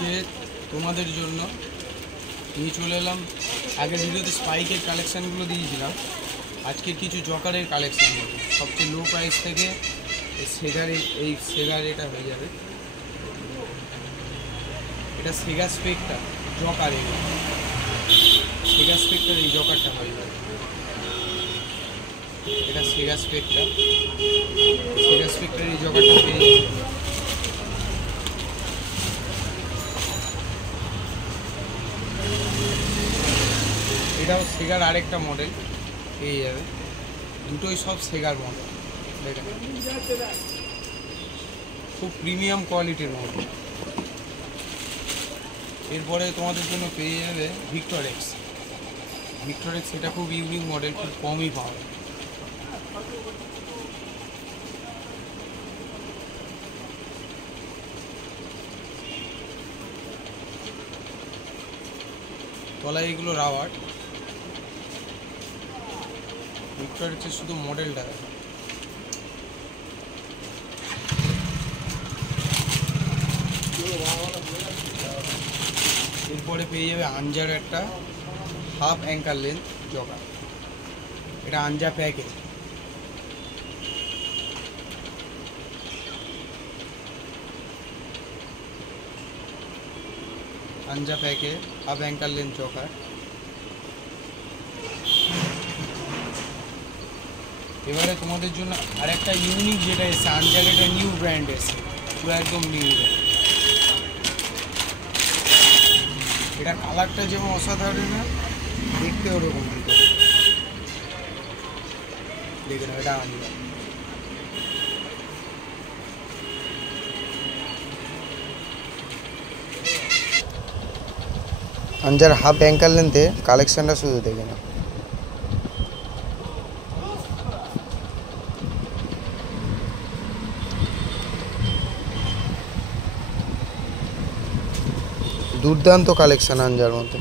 আজকে তোমাদের জন্য নিয়ে চলে এলাম। আগের ভিডিওতে স্পাইকের কালেকশানগুলো দিয়েছিলাম, আজকে কিছু জকারের কালেকশান হবে। সবচেয়ে লো প্রাইস থেকে সেগার এটা হয়ে যাবে। এটা সেগা স্পেক্টার জকার, সেগা স্পেক্টার এই জকারটা হয়ে যাবে। এটা সেগা স্পেক্টার এই জকারটা পেয়ে যাবে। এটাও সেগার আরেকটা মডেল পেয়ে যাবে, দুটোই সব সেগার মডেল। দেখেন খুব প্রিমিয়াম কোয়ালিটির মডেল। এরপরে তোমাদের জন্য পেয়ে যাবে ভিক্টর এক্স। এটা খুব ইউনিক মডেল, খুব কমই পাওয়া যায়। তলায় এগুলো রাবার। ভিক্টর এক্সের শুধু মডেলটা দেখো। এরপরে পেয়ে যাবে আনজার একটা হাফ অ্যাঙ্কার লেন্থ জকার। এটা আনজা প্যাকে, হাফ অ্যাঙ্কার লেন্থ জকার। এবারে তোমাদের জন্য আরেকটা ইউনিক যেটা এসছে, আনজার এটা নিউ ব্র্যান্ড এসছে, পুরো একদম নিউ ব্র্যান্ড। এটা কালারটা যেমন অসাধারণ, না দেখতে ওরকম দেখুন। এটা আনজার হাফ অ্যাঙ্কার লেন্থে কালেকশনটা শুধু দেখে না। দুর্দান্ত কালেকশন আনজার মধ্যে।